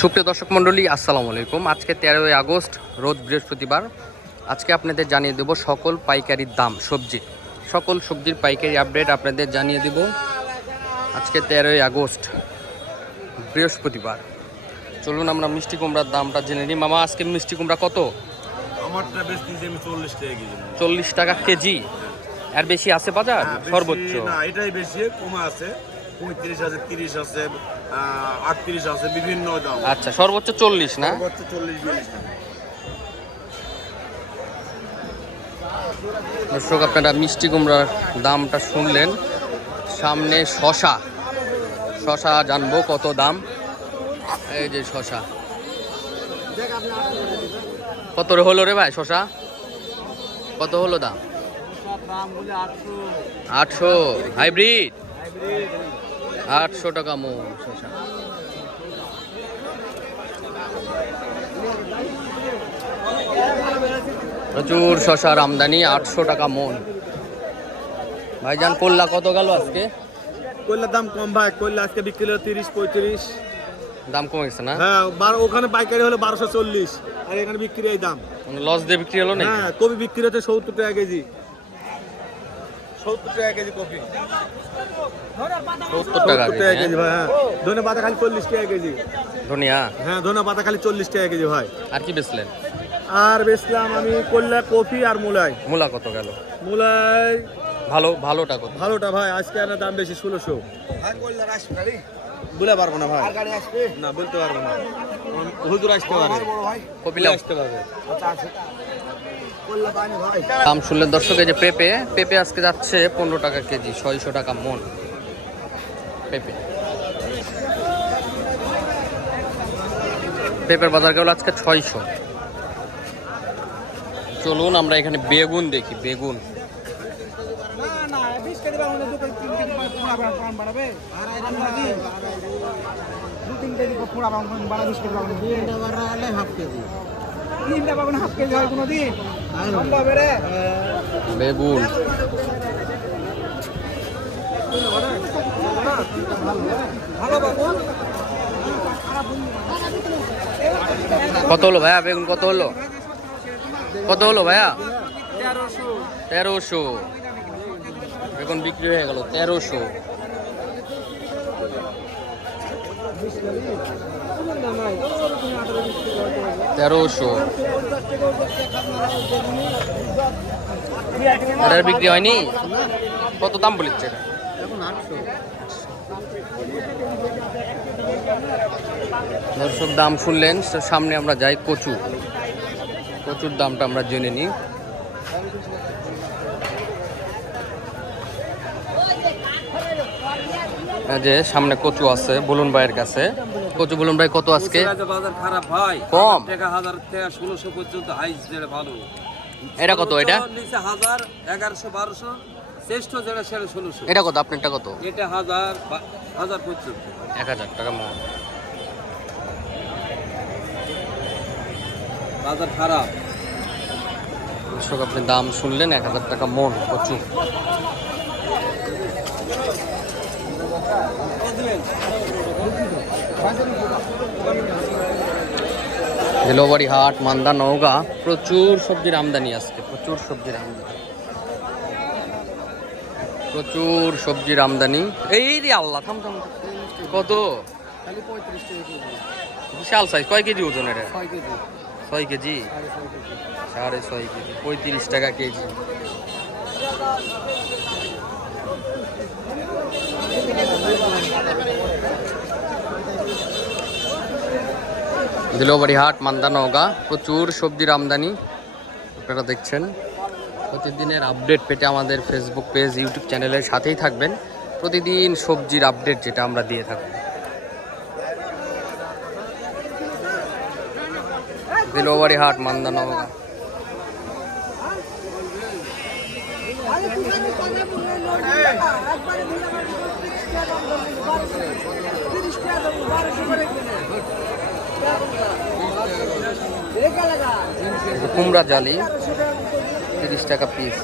সুপ্রিয় দর্শক মণ্ডলী, আসসালামু আলাইকুম। আজকে 13ই আগস্ট, রোজ বৃহস্পতিবার। আজকে আপনাদের জানিয়ে দেব সকল পাইকারির দাম, সকল সবজির পাইকারি আপডেট আপনাদের জানিয়ে দেব। আজকে 13ই আগস্ট, বৃহস্পতিবার। চলুন আমরা মিষ্টি কুমড়ার দামটা জেনে নিই। মামা, আজকে মিষ্টি কুমড়া কত? আমারটা বেশ দিয়েছি আমি 40 টাকা কেজি। 40 টাকা কেজি? আর বেশি আছে বাজার? সর্বোচ্চ না, এটাই বেশি, কমা আছে। 35 আছে, 30 আছে, 38 আছে, বিভিন্ন দাম। আচ্ছা, সর্বোচ্চ 40 না? সর্বোচ্চ 40-42 টাকা। দর্শক, আপনারা মিষ্টি কুমড়ার দামটা শুনলেন। সামনে শশা জানবো কত দাম। এই যে শশা কত হলো রে ভাই? শশা কত হলো দাম? 800 হাইব্রিড, 800 টাকা মন শশা। প্রচুর শশার আমদানি, 800 টাকা মন। ভাইজান, করলা কত গেল আজকে? কয়লার দাম কম ভাই, কয়লা আজকে বিক্রি হলো 30-35। দাম কমে গেছে না? হ্যাঁ, ওখানে পাইকারি হলো 1240, আর এখানে বিক্রি এই দাম। লস দিয়ে বিক্রি হলো না? হ্যাঁ, কপি বিক্রি হচ্ছে 70 টাকা কেজি। 70 টাকা কেজি কপি। 70 টাকা কেজি ভাই। হ্যাঁ, ধনে পাতা খালি 40 টাকা কেজি। ধনিয়া? হ্যাঁ, ধনে পাতা খালি 40 টাকা কেজি ভাই। আর কি বেচলেন? আর বেচলাম আমি কল্যা, কফি আর মূলাই। মূলা কত গেল? মূলাই ভালোটা কত? ভালোটা ভাই আজকে আনার দাম বেশি, 1600। বলে পারবো না ভাই, না বলতে পারবো না। হুজুর আসতে পারে, কপিলা আসতে পারবে। দাম শুনলেন দর্শক। এই যে পেঁপে আজকে যাচ্ছে 15 টাকা কেজি, 600 টাকা মন পেঁপের বাজার গেল আজকে 600। চলুন আমরা এখানে বেগুন দেখি। বেগুন বেগুন কত হলো ভাইয়া? বেগুন কত হলো ভাইয়া? 1300 বেগুন বিক্রি হয়ে গেল 1300। বিক্রি হয়নি? কত দাম বলেছে? দর্শক, দাম শুনলেন। সামনে আমরা যাই কচুর দামটা আমরা জেনে নিই। যে সামনে কচু আছে বুলুন ভাইয়ের কাছে। কচু বুলুন ভাই কত আজকে? বাজার খারাপ ভাই, কম 1000 থেকে 1600 পর্যন্ত হাইস যেটা ভালো। এটা কত? এটা নিচে 1000, 1100, 1200, শ্রেষ্ঠ যেটা সেটা 1600। এটা কত? আপনারটা কত? এটা 1000 পর্যন্ত, 1000 টাকা মন। বাজার খারাপ। দর্শক, আপনি দাম শুনলেন, 1000 টাকা মন কচু। দিলবাড়ি হাট, মান্দা, নওগাঁ, প্রচুর সবজির আমদানি আজকে। প্রচুর সবজির আমদানি। এই রে আল্লাহ, থাম। কত? বিশাল সাইজ। কয় কেজি ওজন এটা? 6 কেজি, 6.5 কেজি, 35 টাকা কেজি। দিলবাড়ি হাট, মান্দা, নওগাঁ, প্রচুর সবজির আমদানি। আপনারা দেখছেন। প্রতিদিনের আপডেট পেতে আমাদের ফেসবুক পেজ, ইউটিউব চ্যানেলের সাথেই থাকবেন। প্রতিদিন সবজির আপডেট যেটা আমরা দিয়ে থাকব। দিলবাড়ি হাট, মান্দা, নওগাঁ। কুমড়া জালি 30 টাকা পিস।